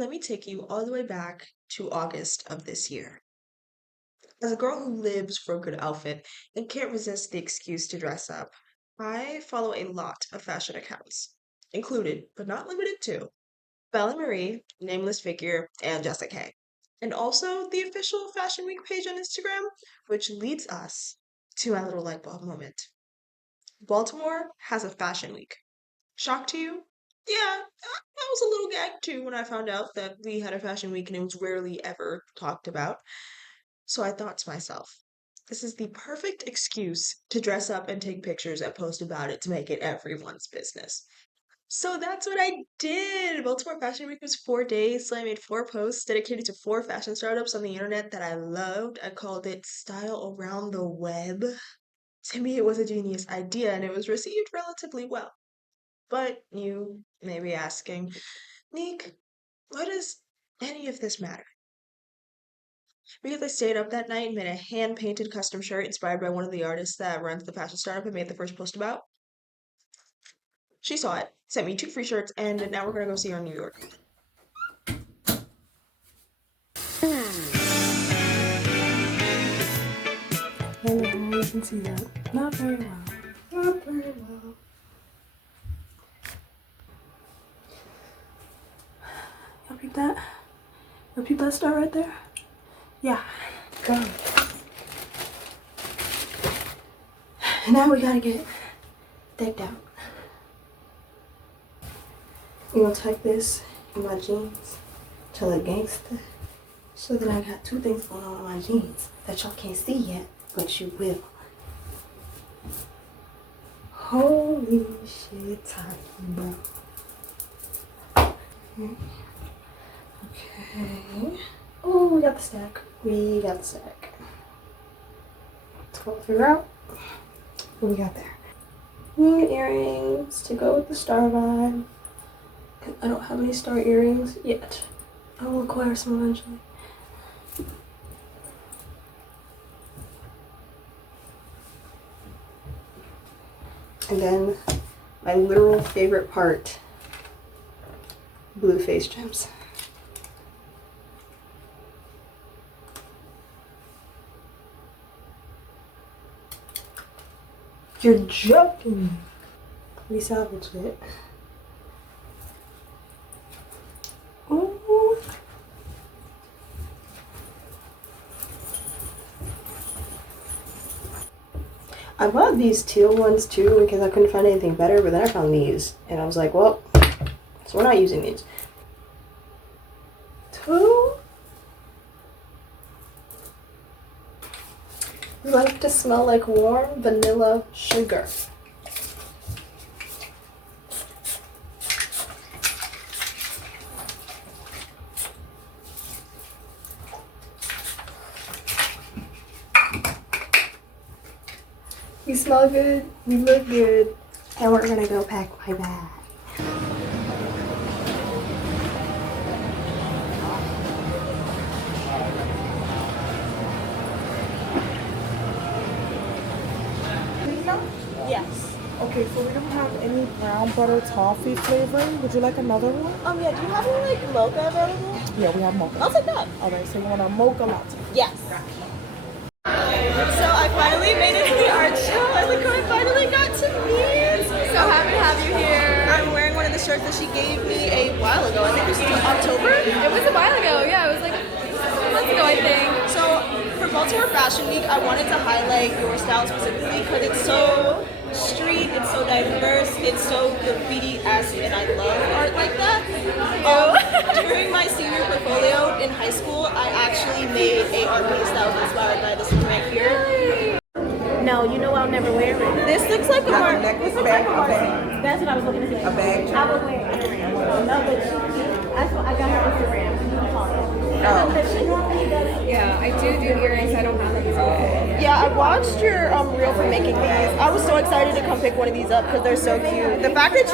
Let me take you all the way back to August of this year. As a girl who lives for a good outfit and can't resist the excuse to dress up, I follow a lot of fashion accounts, included, but not limited to, Bella Marie, Nameless Figure, and Jessica K. And also the official Fashion Week page on Instagram, which leads us to my little light bulb moment. Baltimore has a Fashion Week. Shock to you? Yeah, I was a little gagged too when I found out that we had a Fashion Week and it was rarely ever talked about. So I thought to myself, this is the perfect excuse to dress up and take pictures and post about it to make it everyone's business. So that's what I did. Baltimore Fashion Week was 4 days, so I made 4 posts dedicated to 4 fashion startups on the internet that I loved. I called it Style Around the Web. To me, it was a genius idea and it was received relatively well. But you may be asking, Nique, why does any of this matter? Because I stayed up that night and made a hand painted custom shirt inspired by one of the artists that runs the fashion startup and made the first post about. She saw it, sent me 2 free shirts, and now we're gonna go see her in New York. Hello, you can see that. Not very well. Not very well. Y'all peep that? Y'all peep that star right there? Yeah. Go. Now we gotta get decked out. I'm gonna tuck this in my jeans to look gangster. So that I got 2 things going on in my jeans that y'all can't see yet, but you will. Holy shit, time, bro. Okay. Oh, we got the stack. We got the stack. Let's go figure out what we got there. We need earrings to go with the star vibe. I don't have any star earrings yet. I will acquire some eventually. And then my literal favorite part, blue face gems. You're joking. We salvaged it. Ooh. I bought these teal ones too because I couldn't find anything better, but then I found these and I was like, well, so we're not using these. 2. Like to smell like warm vanilla sugar. We smell good, we look good, and we're gonna go pack my bag. Yes. Okay, so we don't have any brown butter toffee flavoring. Would you like another one? Yeah, do you have any like mocha available? Yeah, we have mocha. I'll take that. Alright, so you want a mocha latte? Yes. So I finally made it to the art show. I finally got to meet. So happy to have you here. I'm wearing one of the shirts that she gave me a while ago. I think it was October. It was a while ago, yeah, it was like 6 months ago, I think. So for Baltimore Fashion Week, I wanted to highlight your style specifically because it's so street, it's so diverse, it's so graffiti-esque, and I love art like that. During my senior portfolio in high school, I actually made a art piece that was inspired by this one right here. No, you know I'll never wear it. This looks like a Not a necklace, bag, a bag. That's what I was looking to say. A bag. I would wear earrings. No, but that's what I got her Instagram. Yeah, I do earrings. I don't have them. Yeah, I watched your reel for making these. I was so excited to come pick one of these up because they're so cute. The fact that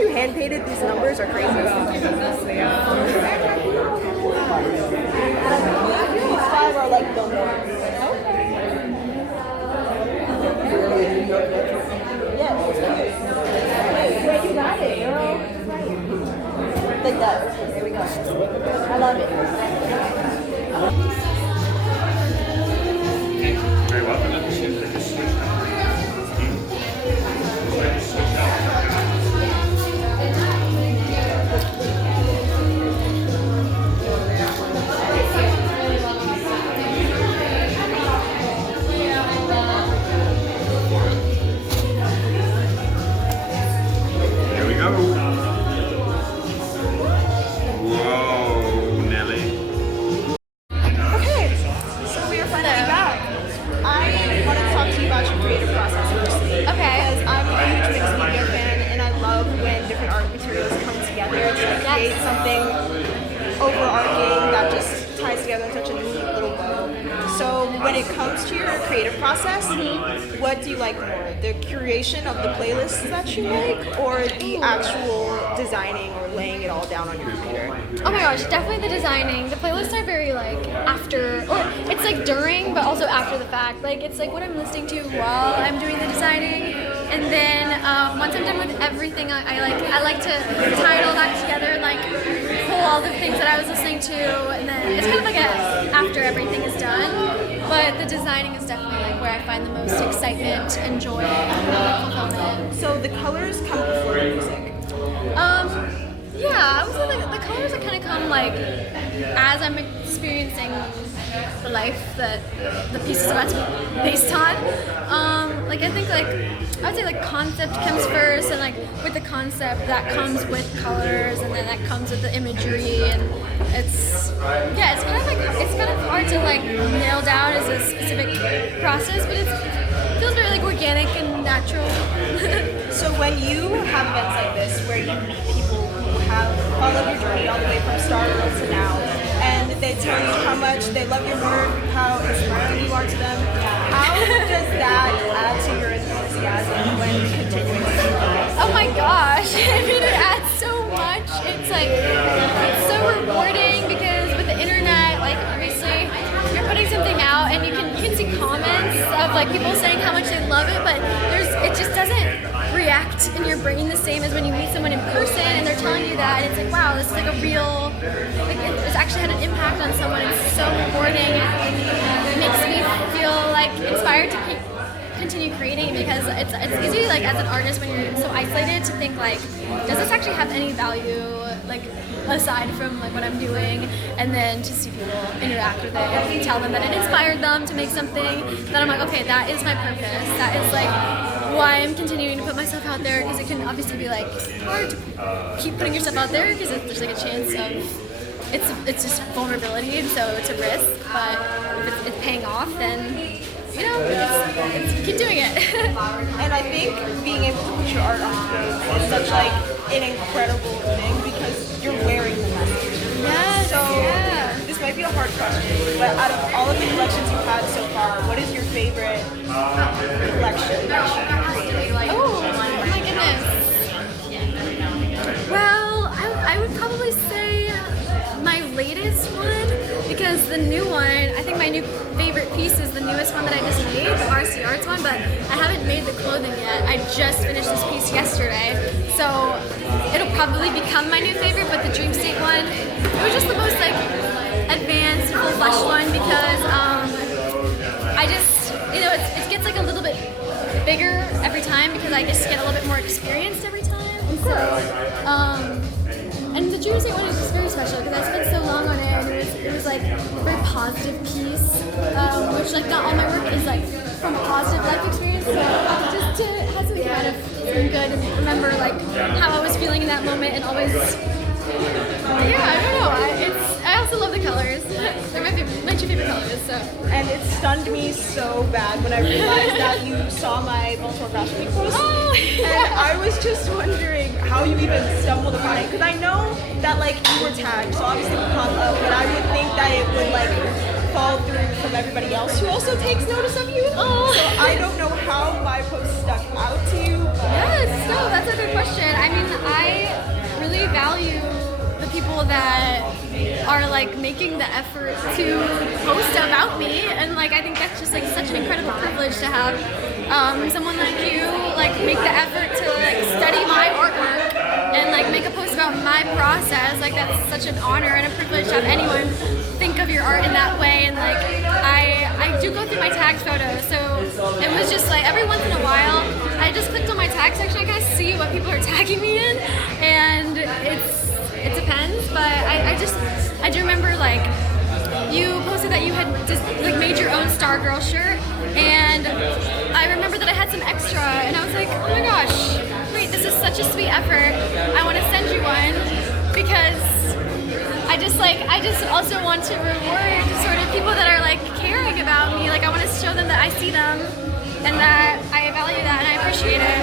you hand painted these numbers are crazy. These 5 are like the ones. Yeah, it's cute. Where you got it, girl? Like that. There we go. I love it. Very welcome. Here we go. Whoa, Nelly. Okay, so we are finally back. I wanted to talk to you about your creative process firstly. Okay. Because I'm a huge mixed media fan, and I love when different art materials come together to create something overarching that just ties together in such a neat little bow. So when it comes to your creative process, what do you like more? The curation of the playlists that you make, or the actual designing or laying it all down on your computer? Oh my gosh, definitely the designing. The playlists are very like after, or it's like during, but also after the fact. Like it's like what I'm listening to while I'm doing the designing, and then once I'm done with everything, I like to tie it all back together and like pull all the things that I was listening to, and then it's kind of like after everything is done. But the designing is definitely like where I find the most excitement and joy and fulfillment. So the colors come before the music. Yeah, I would say like the colors that kind of come like as I'm experiencing the life that the piece is about to be based on. Like I think like I would say like concept comes first, and like with the concept that comes with colors, and then that comes with the imagery, and it's kind of hard to like nail down as a specific process, but it feels very like organic and natural. So when you have events like this where you meet people who have followed your journey all the way from start to now, and they tell you how much they love your work, how inspiring you are to them, how does that add to your enthusiasm when continuing to do this? Oh my gosh, I mean it adds so much. It's like, it's so rewarding because with the internet, like obviously you're putting something out and you can see comments of like people saying how much they love it, but it just doesn't react in your brain the same as when you meet someone in person and they're telling you that, and it's like, wow, this is like a real, like it's actually had an impact on someone. It's so rewarding. It makes me feel like inspired to continue creating, because it's easy like as an artist when you're so isolated to think like, does this actually have any value like aside from like what I'm doing, and then to see people interact with it and tell them that it inspired them to make something, then I'm like, okay, that is my purpose. That is like why I'm continuing to put myself out there, because it can obviously be like hard to keep putting yourself out there because there's like a chance of it's just vulnerability, and so it's a risk, but if it's paying off, then you know, it's keep doing it. And I think being able to put your art on stage is such like an incredible thing because you're wearing the message. Yes. So this might be a hard question, but out of all of the collections you've had so far, what is your favorite collection that you've created? Oh my goodness. Well, I would probably say my latest one, because the new one, I think my new favorite piece is the newest one that I just made, the RC Arts one, but I haven't made the clothing yet. I just finished this piece yesterday, so it'll probably become my new favorite, but the Dream State one, it was just the most like advanced, full-fledged one, because I just, you know, it gets like a little bit bigger every time because I just get a little bit more experienced every time, and so, and the Dream State one is just very special because I spent so long on it, and it was like a very positive piece, which like not all my work is like from a positive life experience, so just to have something kind of something good and remember like how I was feeling in that moment, and always, yeah, I don't know, I also love the colors. They're my two favorite colors, so. And it stunned me so bad when I realized that you saw my Baltimore Fashion Week post. Oh, yeah. And I was just wondering how you even stumbled upon it, because I know that like you were tagged, so obviously it would pop up, but I would think that it would like fall through from everybody else who also takes notice of you. Oh. So I don't know how my post stuck out to you. Yes, no, that's a good question. I mean, I really value the people that are like making the effort to post about me, and like I think that's just like such an incredible privilege to have someone like you like make the effort to like study my artwork and like make a post about about my process. Like that's such an honor and a privilege to have anyone think of your art in that way. And like I do go through my tagged photos, so it was just like every once in a while I just clicked on my tag section. I kind of see what people are tagging me in, and it depends. But I do remember like you posted that you had just like made your own Stargirl shirt, and I remember that I had some extra, and I was like, oh my gosh, great, this is such a sweet effort. I want to send you one because I just also want to reward sort of people that are like caring about me. Like I want to show them that I see them and that I value that and I appreciate it.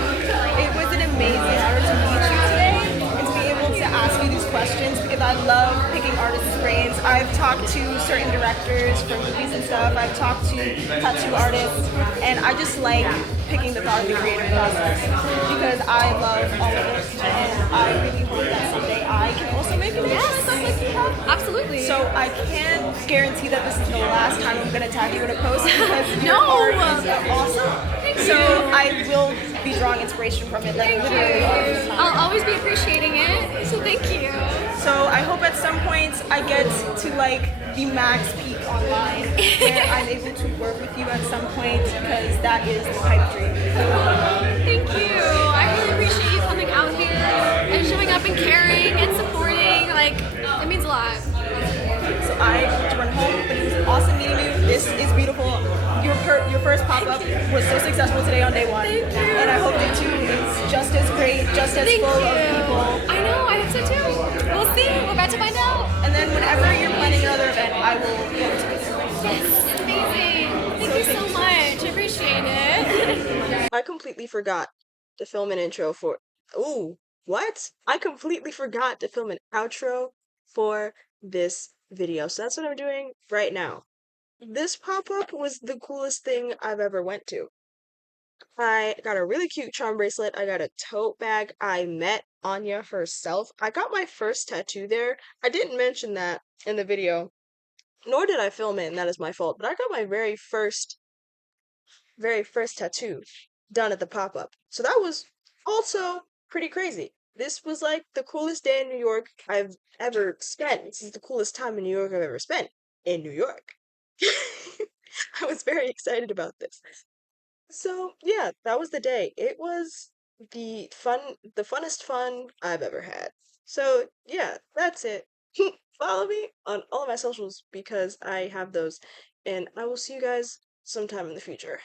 It was an amazing honor to meet you today and to be able to ask you these questions because I love picking artists' brains. I've talked to certain directors for movies and stuff. I've talked to tattoo artists, and I just like picking the thought of the creative process because I love all of it, and I really hope that someday I can also make a video stuff like you have. Absolutely. So I can't guarantee that this is the last time I'm gonna tag you in a post because your No. art is awesome. Thank So you. I will be drawing inspiration from it, like Thank literally all the you. time. I'll always be appreciating it. So thank you. So I hope at some point I get to like the max peak online where I'm able to work with you at some point because that is the pipe dream. Thank you. I really appreciate you coming out here and showing up and caring and supporting. Like it means a lot. So I have to run home, but it was awesome meeting you. This is beautiful. Your first pop-up was so successful today on day one. Thank you. And I hope day 2 is just as great, just as Thank full you. of people. I know. I hope so too. We'll see. We're about to find out. And then whenever you're planning another event, I will go to it. Yes. Amazing. Thank you so much. I appreciate it. I completely forgot to film an intro for. Ooh, what? I completely forgot to film an outro for this video. So that's what I'm doing right now. This pop-up was the coolest thing I've ever went to. I got a really cute charm bracelet. I got a tote bag. I met Anya herself. I got my first tattoo there. I didn't mention that in the video, nor did I film it, and that is my fault. But I got my very first tattoo done at the pop-up. So that was also pretty crazy. This was like the coolest day in New York I've ever spent. This is the coolest time in New York I've ever spent in New York. I was very excited about this. So, yeah, that was the day. It was the funnest fun I've ever had. So, yeah, that's it. Follow me on all of my socials because I have those, and I will see you guys sometime in the future.